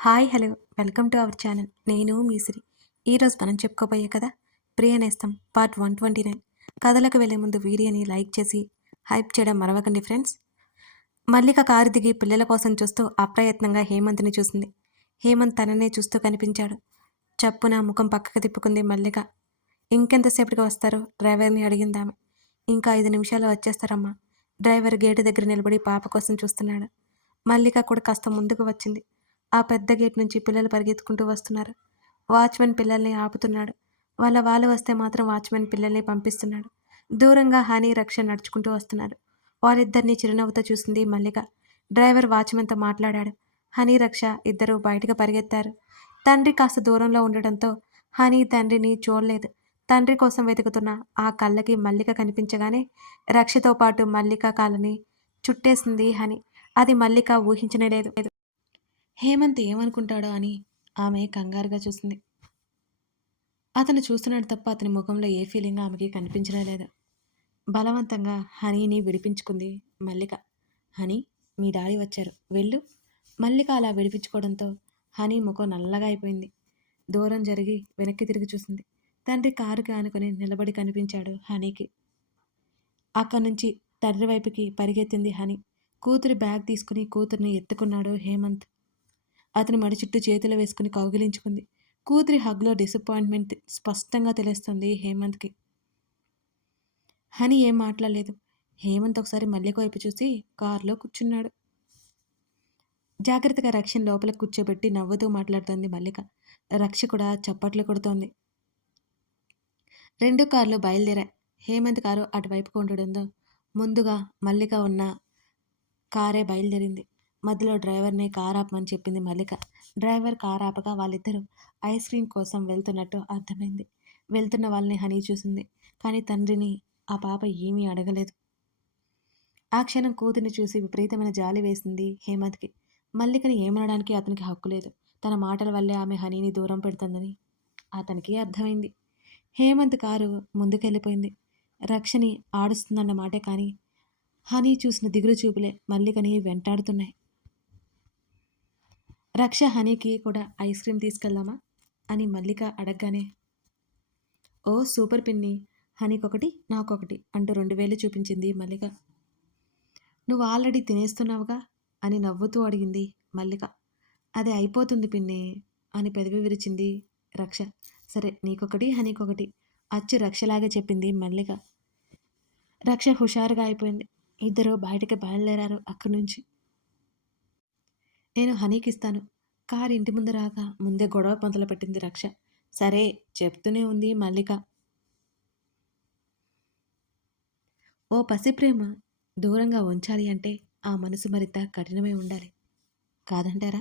Hi hello welcome to our channel. నేను మీ సిరి. ఈరోజు మనం చెప్పుకోబోయే కథ ప్రియ నేస్తం పార్ట్ 129. కథలకు వెళ్ళే ముందు వీడియోని లైక్ చేసి హైప్ చేయడం మరవకండి ఫ్రెండ్స్. మల్లిక కారు దిగి పిల్లల కోసం చూస్తూ అప్రయత్నంగా హేమంత్ని చూసింది. హేమంత్ తననే చూస్తూ కనిపించాడు. చప్పున ముఖం పక్కకు తిప్పుకుంది మల్లిక. ఇంకెంతసేపటికి వస్తారు డ్రైవర్ని అడిగిందామె. ఇంకా 5 నిమిషాల్లో వచ్చేస్తారమ్మా. డ్రైవర్ గేటు దగ్గర నిలబడి పాప కోసం చూస్తున్నాడు. మల్లిక కూడా కాస్త ముందుకు వచ్చింది. ఆ పెద్ద గేట్ నుంచి పిల్లలు పరిగెత్తుకుంటూ వస్తున్నారు. వాచ్మెన్ పిల్లల్ని ఆపుతున్నాడు. వాళ్ళు వస్తే మాత్రం వాచ్మెన్ పిల్లల్ని పంపిస్తున్నాడు. దూరంగా హనీ రక్ష నడుచుకుంటూ వస్తున్నారు. వారిద్దరినీ చిరునవ్వుతో చూసింది మల్లిక. డ్రైవర్ వాచ్మెన్తో మాట్లాడాడు. హనీ రక్ష ఇద్దరూ బయటకు పరిగెత్తారు. తండ్రి కాస్త దూరంలో ఉండడంతో హనీ తండ్రిని చూడలేదు. తండ్రి కోసం వెతుకుతున్న ఆ కళ్ళకి మల్లిక కనిపించగానే రక్షతో పాటు మల్లిక కాళ్ళని చుట్టేసింది హనీ. అది మల్లిక ఊహించనేలేదు. హేమంత్ ఏమనుకుంటాడో అని ఆమె కంగారుగా చూసింది. అతను చూస్తున్నాడు తప్ప అతని ముఖంలో ఏ ఫీలింగ్ ఆమెకి కనిపించనే లేదు. బలవంతంగా హనీని విడిపించుకుంది మల్లిక. హనీ, మీ డాడీ వచ్చారు, వెళ్ళు. మల్లిక అలా విడిపించుకోవడంతో హనీ ముఖం నల్లగా అయిపోయింది. దూరం జరిగి వెనక్కి తిరిగి చూసింది. తండ్రి కారుకి ఆనుకొని నిలబడి కనిపించాడు హనీకి. అక్కడి నుంచి తండ్రి వైపుకి పరిగెత్తింది హనీ. కూతురి బ్యాగ్ తీసుకుని కూతుర్ని ఎత్తుకున్నాడు హేమంత్. అతని మడి చుట్టూ చేతులు వేసుకుని కౌగిలించుకుంది. కూతురి హగ్లో డిసప్పాయింట్మెంట్ స్పష్టంగా తెలుస్తుంది హేమంత్కి. హనీ ఏం మాట్లాడలేదు. హేమంత్ ఒకసారి మల్లిక వైపు చూసి కారులో కూర్చున్నాడు. జాగ్రత్తగా రక్షని లోపల కూర్చోబెట్టి నవ్వుతూ మాట్లాడుతోంది మల్లిక. రక్ష కూడా చప్పట్లు కొడుతోంది. 2 కార్లు బయలుదేరాయి. హేమంత్ కారు అటువైపుకు ఉండడంతో ముందుగా మల్లిక ఉన్న కారే బయలుదేరింది. మధ్యలో డ్రైవర్ని కార్ ఆపమని చెప్పింది మల్లిక. డ్రైవర్ కార్ ఆపగా వాళ్ళిద్దరూ ఐస్ క్రీమ్ కోసం వెళ్తున్నట్టు అర్థమైంది. వెళ్తున్న వాళ్ళని హనీ చూసింది. కానీ తండ్రిని ఆ పాప ఏమీ అడగలేదు. ఆ క్షణం కూతురిని చూసి విపరీతమైన జాలి వేసింది హేమంత్కి. మల్లికని ఏమనడానికి అతనికి హక్కు లేదు. తన మాటల వల్లే ఆమె హనీని దూరం పెడుతుందని అతనికి అర్థమైంది. హేమంత్ కారు ముందుకెళ్ళిపోయింది. రక్షని ఆడుస్తుందన్న మాటే కానీ హనీ చూసిన దిగులు చూపులే మల్లికని వెంటాడుతున్నాయి. రక్ష హనీకి కూడా ఐస్ క్రీమ్ తీసుకెళ్దామా అని మల్లిక అడగగానే, ఓ సూపర్ పిన్ని, హనీకొకటి నాకొకటి అంటూ 2 వేలు చూపించింది మల్లిక. నువ్వు ఆల్రెడీ తినేస్తున్నావుగా అని నవ్వుతూ అడిగింది మల్లిక. అది అయిపోతుంది పిన్ని అని పెదవి విరిచింది రక్ష. సరే నీకొకటి హనీకొకటి అచ్చు రక్షలాగే చెప్పింది మల్లిక. రక్ష హుషారుగా అయిపోయింది. ఇద్దరు బయటకు బయలుదేరారు అక్కడి నుంచి. నేను హనీకి ఇస్తాను. కారు ఇంటి ముందు రాగా ముందే గొడవ మొదలుపెట్టింది రక్ష. సరే చెప్తూనే ఉంది మల్లిక. ఓ పసిప్రేమ దూరంగా ఉంచాలి అంటే ఆ మనసు మరింత కఠినమై ఉండాలి, కాదంటారా?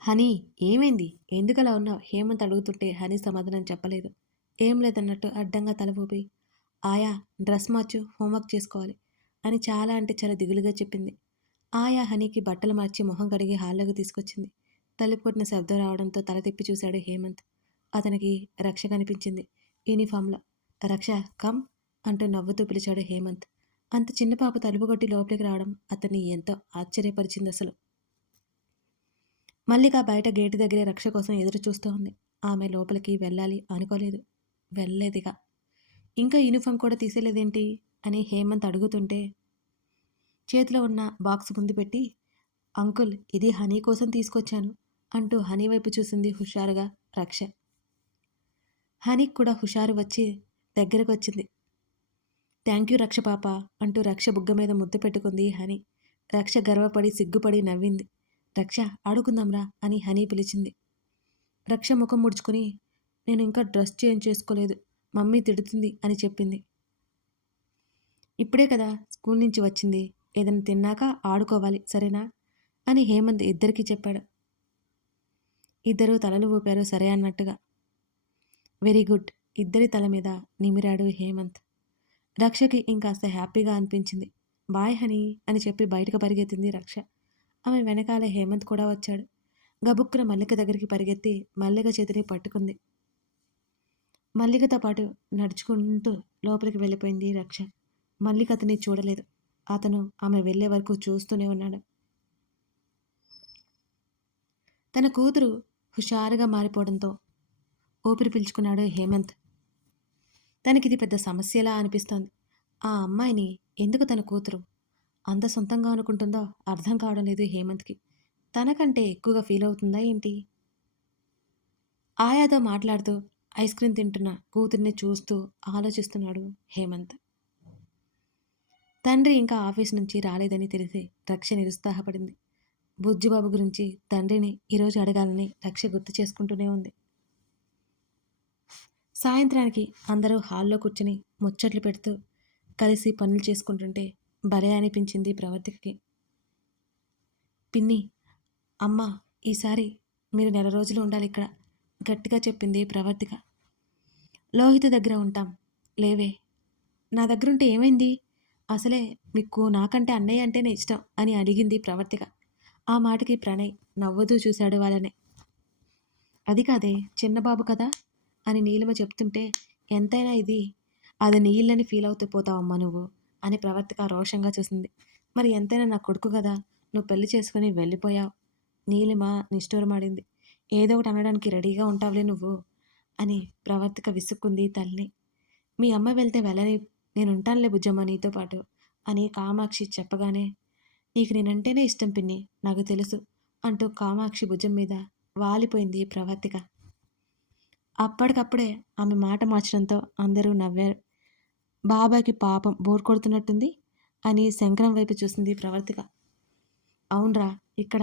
హనీ ఏమైంది, ఎందుకలా ఉన్నావు? హేమంత్ అడుగుతుంటే హనీ సమాధానం చెప్పలేదు. ఏం లేదన్నట్టు అడ్డంగా తల ఊపి, ఆయా డ్రెస్ మార్చు, హోంవర్క్ చేసుకోవాలి అని చాలా అంటే చాలా దిగులుగా చెప్పింది. ఆయా హనీకి బట్టలు మార్చి మొహం కడిగి హాల్లోకి తీసుకొచ్చింది. తలుపు కొట్టిన శబ్దం రావడంతో తల తిప్పి చూశాడు హేమంత్. అతనికి రక్ష కనిపించింది యూనిఫామ్లో. రక్ష కమ్ అంటూ నవ్వుతూ పిలిచాడు హేమంత్. అంత చిన్న పాప తలుపు కొట్టి లోపలికి రావడం అతన్ని ఎంతో ఆశ్చర్యపరిచింది అసలు. మల్లిక బయట గేటు దగ్గరే రక్ష కోసం ఎదురు చూస్తూ ఉంది. ఆమె లోపలికి వెళ్ళాలి అనుకోలేదు, వెళ్ళలేదిగా. ఇంకా యూనిఫామ్ కూడా తీసేలేదేంటి అని హేమంత్ అడుగుతుంటే చేతిలో ఉన్న బాక్స్ ముందు పెట్టి, అంకుల్ ఇది హనీ కోసం తీసుకొచ్చాను అంటూ హనీ వైపు చూసింది హుషారుగా రక్ష. హనీకి కూడా హుషారు వచ్చి దగ్గరకు వచ్చింది. థ్యాంక్ యూ రక్ష పాప అంటూ రక్ష బుగ్గ మీద ముద్దు పెట్టుకుంది హనీ. రక్ష గర్వపడి సిగ్గుపడి నవ్వింది. రక్ష ఆడుకుందాంరా అని హనీ పిలిచింది. రక్ష ముఖం ముడుచుకుని, నేను ఇంకా డ్రెస్ చేంజ్ చేసుకోలేదు, మమ్మీ తిడుతుంది అని చెప్పింది. ఇప్పుడే కదా స్కూల్ నుంచి వచ్చింది, ఏదైనా తిన్నాక ఆడుకోవాలి సరేనా అని హేమంత్ ఇద్దరికీ చెప్పాడు. ఇద్దరూ తలలు ఊపారు సరే అన్నట్టుగా. వెరీ గుడ్ ఇద్దరి తల మీద నిమిరాడు హేమంత్. రక్షకి ఇంకాస్త హ్యాపీగా అనిపించింది. బాయ్ హనీ అని చెప్పి బయటకు పరిగెత్తింది రక్ష. ఆమె వెనకాలే హేమంత్ కూడా వచ్చాడు. గబుక్కున మల్లిక దగ్గరికి పరిగెత్తి మల్లిక చేతిని పట్టుకుంది. మల్లికతో పాటు నడుచుకుంటూ లోపలికి వెళ్ళిపోయింది రక్ష. మల్లిక అతన్ని చూడలేదు. అతను ఆమె వెళ్లే వరకు చూస్తూనే ఉన్నాడు. తన కూతురు హుషారుగా మారిపోవడంతో ఊపిరి పీల్చుకున్నాడు హేమంత్. తనకిది పెద్ద సమస్యలా అనిపిస్తోంది. ఆ అమ్మాయిని ఎందుకు తన కూతురు అంత సొంతంగా అనుకుంటుందో అర్థం కావడం లేదు హేమంత్‌కి. తనకంటే ఎక్కువగా ఫీల్ అవుతుందా ఏంటి? ఆయాతో మాట్లాడుతూ ఐస్ క్రీమ్ తింటున్న కూతుర్ని చూస్తూ ఆలోచిస్తున్నాడు హేమంత్. తండ్రి ఇంకా ఆఫీస్ నుంచి రాలేదని తెలిసి రక్ష నిరుత్సాహపడింది. బుజ్జిబాబు గురించి తండ్రిని ఈరోజు అడగాలని రక్ష గుర్తు చేసుకుంటూనే ఉంది. సాయంత్రానికి అందరూ హాల్లో కూర్చుని ముచ్చట్లు పెడుతూ కలిసి పనులు చేసుకుంటుంటే భలే అనిపించింది ప్రవర్తికకి. పిన్ని, అమ్మ, ఈసారి మీరు నెల రోజులు ఉండాలి ఇక్కడ, గట్టిగా చెప్పింది ప్రవర్తిక. లోహిత దగ్గర ఉంటాం. లేవే, నా దగ్గరుంటే ఏమైంది? అసలే మీకు నాకంటే అన్నయ్య అంటేనే ఇష్టం అని అడిగింది ప్రవర్తిక. ఆ మాటకి ప్రణయ్ నవ్వుతూ చూశాడు వాళ్ళని. అది కాదే, చిన్నబాబు కదా అని నీలిమ చెప్తుంటే, ఎంతైనా ఇది అది నీ ఇల్లని ఫీల్ అవుతూ పోతావమ్మా నువ్వు అని ప్రవర్తిక రోషంగా చూసింది. మరి ఎంతైనా నా కొడుకు కదా, నువ్వు పెళ్లి చేసుకుని వెళ్ళిపోయావు. నీలిమ నిష్ఠూరమాడింది. ఏదో ఒకటి అనడానికి రెడీగా ఉంటావులే నువ్వు అని ప్రవర్తిక విసుక్కుంది తల్లిని. మీ అమ్మ వెళ్తే వెళ్ళని, నేనుంటానులే బుజ్జమ్మ నీతో పాటు అని కామాక్షి చెప్పగానే, నీకు నేనంటేనే ఇష్టం పిన్ని, నాకు తెలుసు అంటూ కామాక్షి భుజం మీద వాలిపోయింది ప్రవర్తిక. అప్పటికప్పుడే ఆమె మాట మార్చడంతో అందరూ నవ్వారు. బాబాకి పాపం బోర్ కొడుతున్నట్టుంది అని శంకరం వైపు చూసింది ప్రవర్తిక. అవునరా, ఇక్కడ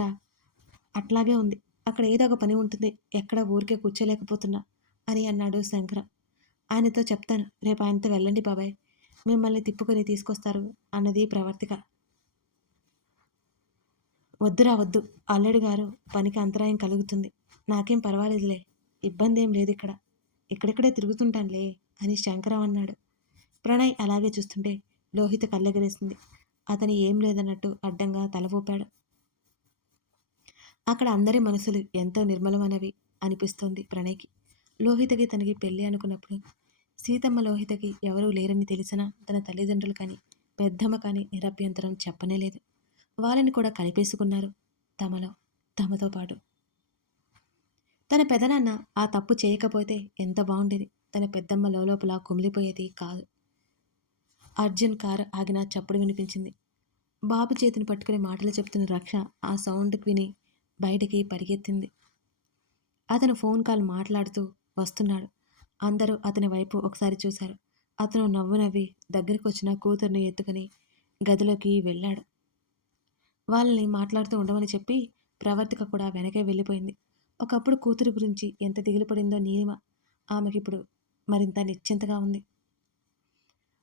అట్లాగే ఉంది. అక్కడ ఏదో ఒక పని ఉంటుంది, ఎక్కడ ఊరికే కూర్చోలేకపోతున్నా అని అన్నాడు శంకరం. ఆయనతో చెప్తాను, రేపు ఆయనతో వెళ్ళండి బాబాయ్, మిమ్మల్ని తిప్పుకొని తీసుకొస్తారు అన్నది ప్రవర్తిక. వద్దురా వద్దు, అల్లుడు గారు పనికి అంతరాయం కలుగుతుంది. నాకేం పర్వాలేదులే, ఇబ్బంది ఏం లేదు ఇక్కడ, ఇక్కడిక్కడే తిరుగుతుంటానులే అని శంకరం అన్నాడు. ప్రణయ్ అలాగే చూస్తుంటే లోహిత కళ్ళెగరేసింది. అతని ఏం లేదన్నట్టు అడ్డంగా తల ఊపాడు. అక్కడ అందరి మనసులు ఎంతో నిర్మలమైనవి అనిపిస్తోంది ప్రణయ్కి. లోహితకి తనకి పెళ్ళి అనుకున్నప్పుడు సీతమ్మ లోహితకి ఎవరూ లేరని తెలిసినా తన తల్లిదండ్రులు కానీ పెద్దమ్మ కానీ నిరభ్యంతరం చెప్పనేలేదు. వాళ్ళని కూడా కలిపేసుకున్నారు తమలో, తమతో పాటు. తన పెదనాన్న ఆ తప్పు చేయకపోతే ఎంత బాగుండేది. తన పెద్దమ్మ లోపల కుమిలిపోయేది కాదు. అర్జున్ కారు ఆగిన చప్పుడు వినిపించింది. బాబు చేతిని పట్టుకుని మాటలు చెప్తున్న రక్ష ఆ సౌండ్కి విని బయటికి పరిగెత్తింది. అతను ఫోన్ కాల్ మాట్లాడుతూ వస్తున్నాడు. అందరూ అతని వైపు ఒకసారి చూశారు. అతను నవ్వు నవ్వి దగ్గరికి వచ్చిన కూతుర్ని ఎత్తుకుని గదిలోకి వెళ్ళాడు. వాళ్ళని మాట్లాడుతూ ఉండమని చెప్పి ప్రవర్తిక కూడా వెనకే వెళ్ళిపోయింది. ఒకప్పుడు కూతురు గురించి ఎంత దిగులు పడిందో నీలిమ, ఆమెకిప్పుడు మరింత నిశ్చింతగా ఉంది.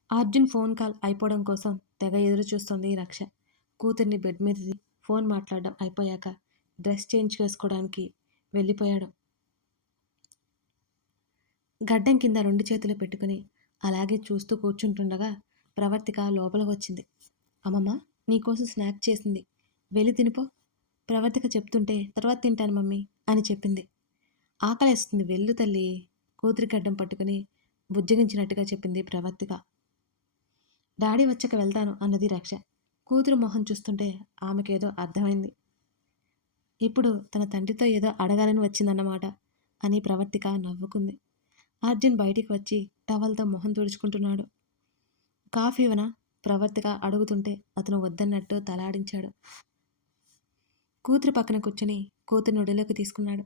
అర్జున్ ఫోన్ కాల్ అయిపోవడం కోసం తెగ ఎదురు చూస్తోంది రక్ష. కూతుర్ని బెడ్ మీద ఫోన్ మాట్లాడడం అయిపోయాక డ్రెస్ చేంజ్ చేసుకోవడానికి వెళ్ళిపోయాడు. గడ్డం కింద 2 చేతులు పెట్టుకుని అలాగే చూస్తూ కూర్చుంటుండగా ప్రవర్తిక లోపల వచ్చింది. అమ్మమ్మ, నీకోసం స్నాక్ చేసింది, వెళ్ళి తినిపో. ప్రవర్తిక చెప్తుంటే తర్వాత తింటాను మమ్మీ అని చెప్పింది. ఆకలేస్తుంది, వెళ్ళు తల్లి, కూతురి గడ్డం పట్టుకుని బుజ్జగించినట్టుగా చెప్పింది ప్రవర్తిక. డాడీ వచ్చాక వెళ్తాను అన్నది రక్ష. కూతురు మొహం చూస్తుంటే ఆమెకేదో అర్థమైంది. ఇప్పుడు తన తండ్రితో ఏదో అడగాలని వచ్చిందన్నమాట అని ప్రవర్తిక నవ్వుకుంది. అర్జున్ బయటికి వచ్చి టవల్తో మొహం తుడుచుకుంటున్నాడు. కాఫీ ఇవ్వనా ప్రవర్తిక అడుగుతుంటే అతను వద్దన్నట్టు తలాడించాడు. కూతురు పక్కన కూర్చుని కూతురు ఒడిలోకి తీసుకున్నాడు.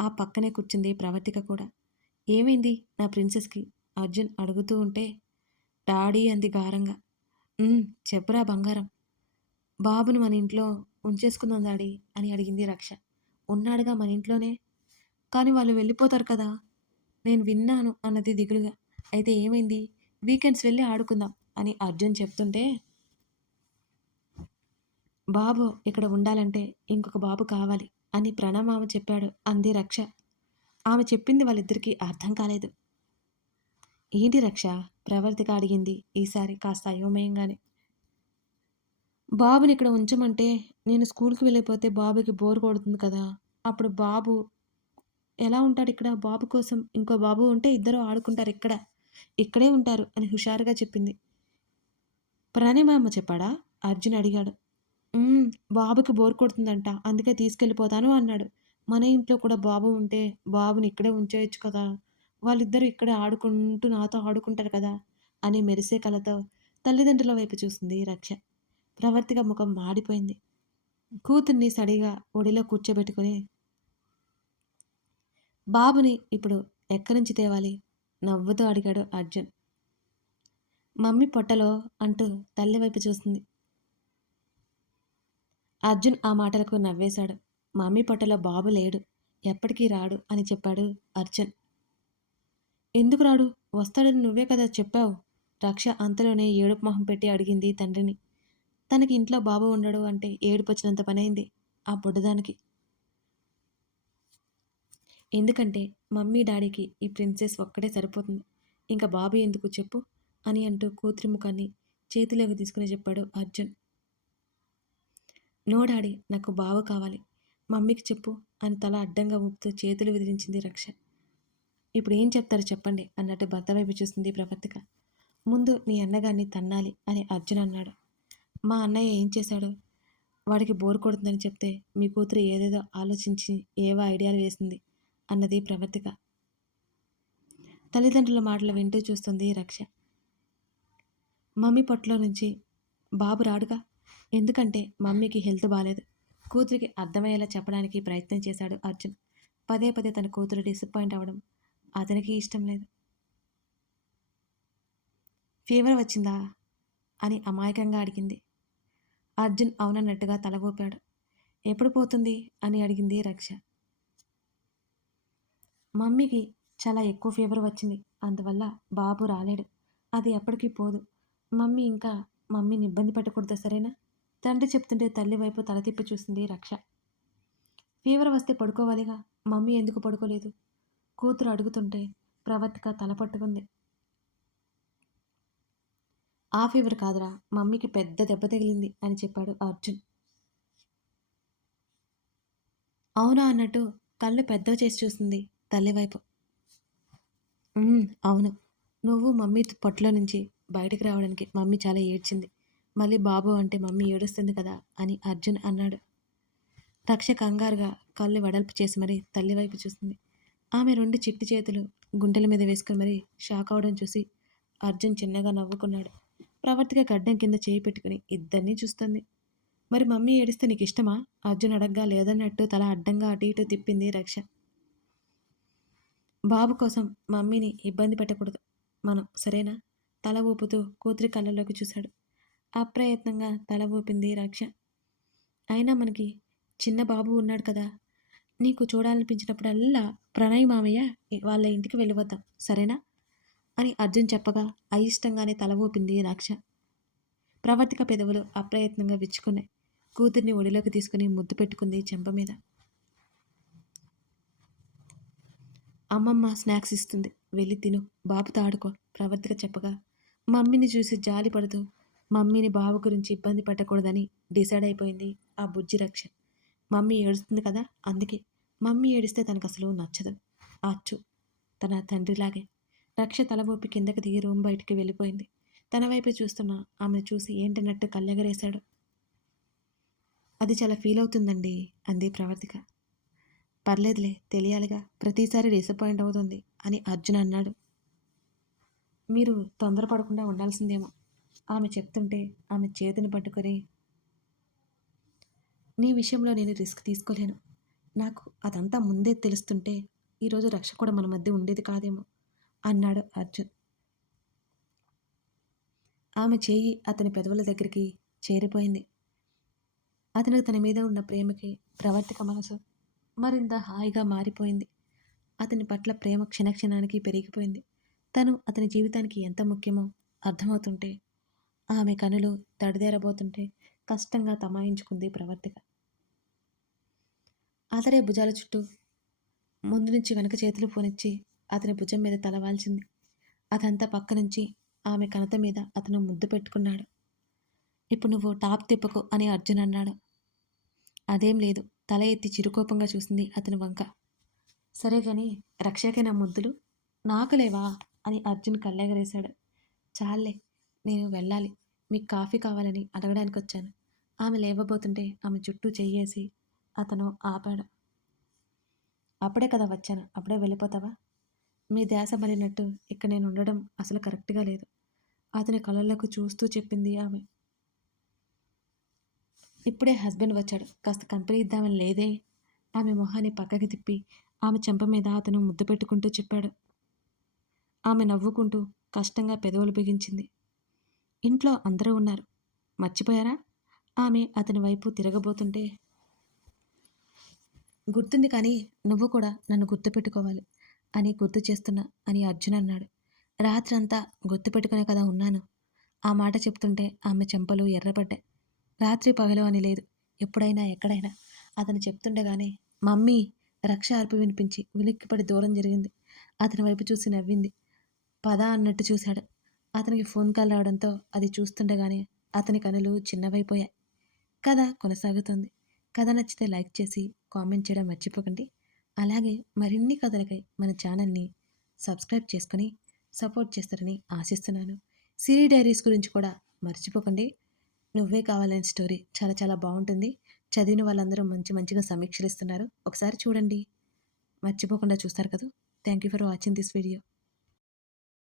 ఆ పక్కనే కూర్చుంది ప్రవర్తిక కూడా. ఏమైంది నా ప్రిన్సెస్కి అర్జున్ అడుగుతూ ఉంటే, డాడీ అంది గారంగా. చెప్పురా బంగారం, బాబును మన ఇంట్లో ఉంచేసుకుందాం డాడీ అని అడిగింది రక్ష. ఉన్నాడుగా మన ఇంట్లోనే, కానీ వాళ్ళు వెళ్ళిపోతారు కదా. నేను విన్నాను అన్నది దిగులుగా. అయితే ఏమైంది, వీకెండ్స్ వెళ్ళి ఆడుకుందాం అని అర్జున్ చెప్తుంటే, బాబు ఇక్కడ ఉండాలంటే ఇంకొక బాబు కావాలి అని ప్రణమామ చెప్పాడు అంది రక్ష. ఆమె చెప్పింది వాళ్ళిద్దరికీ అర్థం కాలేదు. ఏంటి రక్ష, ప్రవర్తిక అడిగింది ఈసారి కాస్త అయోమయంగానే. బాబుని ఇక్కడ ఉంచమంటే నేను స్కూల్కి వెళ్ళిపోతే బాబుకి బోర్ కొడుతుంది కదా, అప్పుడు బాబు ఎలా ఉంటాడు ఇక్కడ, బాబు కోసం ఇంకో బాబు ఉంటే ఇద్దరు ఆడుకుంటారు, ఇక్కడే ఉంటారు అని హుషారుగా చెప్పింది. ప్రణయమామ చెప్పాడా అర్జున్ అడిగాడు. బాబుకి బోర్ కొడుతుందంట, అందుకే తీసుకెళ్ళిపోతాను అన్నాడు. మన ఇంట్లో కూడా బాబు ఉంటే బాబుని ఇక్కడే ఉంచేయొచ్చు కదా! వాళ్ళిద్దరూ ఇక్కడే ఆడుకుంటూ నాతో ఆడుకుంటారు కదా! అని మెరిసే కళ్ళతో తల్లిదండ్రుల వైపు చూసింది రక్ష. ప్రవర్తిక ముఖం మాడిపోయింది. కూతుర్ని సడిగా ఒడిలో కూర్చోబెట్టుకొని, బాబుని ఇప్పుడు ఎక్కడి నుంచి తేవాలి? నవ్వుతూ అడిగాడు అర్జున్. మమ్మీ పొట్టలో అంటూ తల్లి వైపు చూసింది. అర్జున్ ఆ మాటలకు నవ్వేశాడు. మమ్మీ పొట్టలో బాబు లేడు. ఎప్పటికీ రాడు అని చెప్పాడు అర్జున్. ఎందుకు రాడు? వస్తాడని నువ్వే కదా చెప్పావు. రక్ష అంతలోనే ఏడుపు మొహం పెట్టి అడిగింది తండ్రిని. తనకి ఇంట్లో బాబు ఉండడు అంటే ఏడుపొచ్చినంత పనైంది ఆ బుడ్డదానికి. ఎందుకంటే మమ్మీ డాడీకి ఈ ప్రిన్సెస్ ఒక్కడే సరిపోతుంది. ఇంకా బాబు ఎందుకు చెప్పు అని అంటూ కూతురి ముఖాన్ని చేతిలోకి తీసుకుని చెప్పాడు అర్జున్. నో డాడీ, నాకు బావ కావాలి. మమ్మీకి చెప్పు అని తల అడ్డంగా ఊపుతూ చేతులు విదిలించింది రక్ష. ఇప్పుడు ఏం చెప్తారో చెప్పండి అన్నట్టు భర్త వైపు చూసింది ప్రవర్తిక. ముందు నీ అన్నగారిని తన్నాలి అని అర్జున్ అన్నాడు. మా అన్నయ్య ఏం చేశాడు? వాడికి బోర్ కొడుతుందని చెప్తే మీ కూతురు ఏదేదో ఆలోచించి ఏవో ఐడియాలు వేసింది అన్నది ప్రవర్తిక. తల్లిదండ్రుల మాటలు వింటూ చూస్తుంది రక్ష. మమ్మీ పొట్టలో నుంచి బాబు రాడుగా, ఎందుకంటే మమ్మీకి హెల్త్ బాలేదు. కూతురికి అర్థమయ్యేలా చెప్పడానికి ప్రయత్నం చేశాడు అర్జున్. పదే పదే తన కూతురు డిసప్పాయింట్ అవ్వడం అతనికి ఇష్టం లేదు. ఫీవర్ వచ్చిందా అని అమాయకంగా అడిగింది. అర్జున్ అవునన్నట్టుగా తల ఊపాడు. ఎప్పుడు పోతుంది అని అడిగింది రక్ష. మమ్మీకి చాలా ఎక్కువ ఫీవర్ వచ్చింది, అందువల్ల బాబు రాలేడు. అది ఎప్పటికీ పోదు. మమ్మీని ఇబ్బంది పెట్టకూడదు, సరేనా? తండ్రి చెప్తుంటే తల్లి వైపు తల తిప్పి చూసింది రక్ష. ఫీవర్ వస్తే పడుకోవాలిగా, మమ్మీ ఎందుకు పడుకోలేదు? కూతురు అడుగుతుంటే ప్రవర్తిక తల పట్టుకుంది. ఆ ఫీవర్ కాదురా, మమ్మీకి పెద్ద దెబ్బ తగిలింది అని చెప్పాడు అర్జున్. అవునా అన్నట్టు కళ్ళు పెద్దవి చేసి చూసింది తల్లి వైపు. అవును. నువ్వు మమ్మీ పొట్టలో నుంచి బయటకు రావడానికి మమ్మీ చాలా ఏడ్చింది. మళ్ళీ బాబు అంటే మమ్మీ ఏడుస్తుంది కదా అని అర్జున్ అన్నాడు. రక్ష కంగారుగా కళ్ళు వెడల్పు చేసి మరీ తల్లి వైపు చూసింది. ఆమె 2 చిట్టి చేతులు గుండెల మీద వేసుకుని మరీ షాక్ అవడం చూసి అర్జున్ చిన్నగా నవ్వుకున్నాడు. ప్రవర్తిక గడ్డం కింద చేయి పెట్టుకుని ఇద్దరినీ చూస్తుంది. మరి మమ్మీ ఏడిస్తే నీకు ఇష్టమా? అర్జున్ అడగ్గా లేదన్నట్టు తల అడ్డంగా అటు ఇటు తిప్పింది రక్ష. బాబు కోసం మమ్మీని ఇబ్బంది పెట్టకూడదు మనం, సరేనా? తల ఊపుతూ కూతురి కళ్ళలోకి చూశాడు. అప్రయత్నంగా తల ఊపింది రక్ష. అయినా మనకి చిన్న బాబు ఉన్నాడు కదా, నీకు చూడాలనిపించినప్పుడల్లా ప్రణయ్ మామయ్య వాళ్ళ ఇంటికి వెళ్ళిపోతాం, సరేనా అని అర్జున్ చెప్పగా అయిష్టంగానే తల ఊపింది రక్ష. ప్రవర్తిక పెదవులు అప్రయత్నంగా విచ్చుకున్నాయి. కూతుర్ని ఒడిలోకి తీసుకుని ముద్దు పెట్టుకుంది చెంప మీద. అమ్మమ్మ స్నాక్స్ ఇస్తుంది, వెళ్ళి తిను, బాబుతో ఆడుకో ప్రవర్తిక చెప్పగా మమ్మీని చూసి జాలి పడుతూ మమ్మీని బాబు గురించి ఇబ్బంది పెట్టకూడదని డిసైడ్ అయిపోయింది ఆ బుజ్జి రక్ష. మమ్మీ ఏడుస్తుంది కదా, అందుకే. మమ్మీ ఏడిస్తే తనకు అసలు నచ్చదు. అచ్చు తన తండ్రిలాగే. రక్ష తల ఊపి కిందకి దిగి రూమ్ బయటికి వెళ్ళిపోయింది. తన వైపు చూస్తున్న ఆమెను చూసి ఏంటన్నట్టు కళ్ళెగరేశాడు. అది చాలా ఫీల్ అవుతుందండి అంది ప్రవర్తిక. పర్లేదులే, తెలియాలిగా, ప్రతిసారి డిసప్పాయింట్ అవుతుంది అని అర్జున్ అన్నాడు. మీరు తొందరపడకుండా ఉండాల్సిందేమో ఆమె చెప్తుంటే ఆమె చేతిని పట్టుకొని, నీ విషయంలో నేను రిస్క్ తీసుకోలేను. నాకు అదంతా ముందే తెలుస్తుంటే ఈరోజు రక్ష కూడా మన మధ్య ఉండేది కాదేమో అన్నాడు అర్జున్. ఆమె చేయి అతని పెదవుల దగ్గరికి చేరిపోయింది. అతనికి తన మీద ఉన్న ప్రేమకి ప్రవర్తిక మనసు మరింత హాయిగా మారిపోయింది. అతని పట్ల ప్రేమ క్షణక్షణానికి పెరిగిపోయింది. తను అతని జీవితానికి ఎంత ముఖ్యమో అర్థమవుతుంటే ఆమె కనులు తడిదేరబోతుంటే కష్టంగా తమాయించుకుంది ప్రవర్తిక. అతడే భుజాల చుట్టూ ముందు నుంచి వెనక చేతులు పోనిచ్చి అతని భుజం మీద తలవాల్చింది. అదంతా పక్క నుంచి ఆమె కణత మీద అతను ముద్దు పెట్టుకున్నాడు. ఇప్పుడు నువ్వు టాప్ తిప్పకు అని అర్జున్ అన్నాడు. అదేం లేదు, తల ఎత్తి చిరుకోపంగా చూసింది అతని వంక. సరే గాని రక్షకే నా ముద్దులు, నాకు లేవా అని అర్జున్ కళ్ళెగరేశాడు. చాలే, నేను వెళ్ళాలి, మీకు కాఫీ కావాలని అడగడానికి వచ్చాను. ఆమె లేవబోతుంటే ఆమె చుట్టూ చెయ్యేసి అతను ఆపాడు. అప్పుడే కదా వచ్చాను. అప్పుడే వెళ్ళిపోతావా? మీ ధ్యాస మళ్ళినట్టు ఇక్కడ నేను ఉండడం అసలు కరెక్ట్‌గా లేదు. అతని కళ్ళల్లోకి చూస్తూ చెప్పింది ఆమె. ఇప్పుడే హస్బెండ్ వచ్చాడు. కాస్త కంపెనీ ఇద్దామని లేదే? ఆమె మొహాన్ని పక్కకి తిప్పి ఆమె చెంప మీద అతను ముద్దు పెట్టుకుంటూ చెప్పాడు. ఆమె నవ్వుకుంటూ కష్టంగా పెదవులు బిగించింది. ఇంట్లో అందరూ ఉన్నారు. మర్చిపోయారా? ఆమె అతని వైపు తిరగబోతుంటే, గుర్తుంది కానీ నువ్వు కూడా నన్ను గుర్తుపెట్టుకోవాలి అని గుర్తు చేస్తున్నా అని అర్జున్ అన్నాడు. రాత్రంతా గుర్తుపెట్టుకునే కదా ఉన్నాను. ఆ మాట చెప్తుంటే ఆమె చెంపలు ఎర్రబడ్డాయి. రాత్రి పగలు అని లేదు. ఎప్పుడైనా ఎక్కడైనా అతను చెప్తుండగానే మమ్మీ రక్ష అరుపు వినిపించి ఉలిక్కిపడి దూరం జరిగింది. అతని వైపు చూసి నవ్వింది. పద అన్నట్టు చూశాడు. అతనికి ఫోన్ కాల్ రావడంతో అది చూస్తుండగానే అతని కనులు చిన్నవైపోయాయి. కథ కొనసాగుతుంది. కథ నచ్చితే లైక్ చేసి కామెంట్ చేయడం మర్చిపోకండి. అలాగే మరిన్ని కథలకై మన ఛానల్ని సబ్స్క్రైబ్ చేసుకొని సపోర్ట్ చేస్తారని ఆశిస్తున్నాను. సిరి డైరీస్ గురించి కూడా మర్చిపోకండి. నువ్వే కావాలని స్టోరీ చాలా చాలా బాగుంటుంది. చదివిన వాళ్ళందరూ మంచిగా సమీక్షలు ఇస్తున్నారు. ఒకసారి చూడండి. మర్చిపోకుండా చూస్తారు కదా. Thank you for watching this video.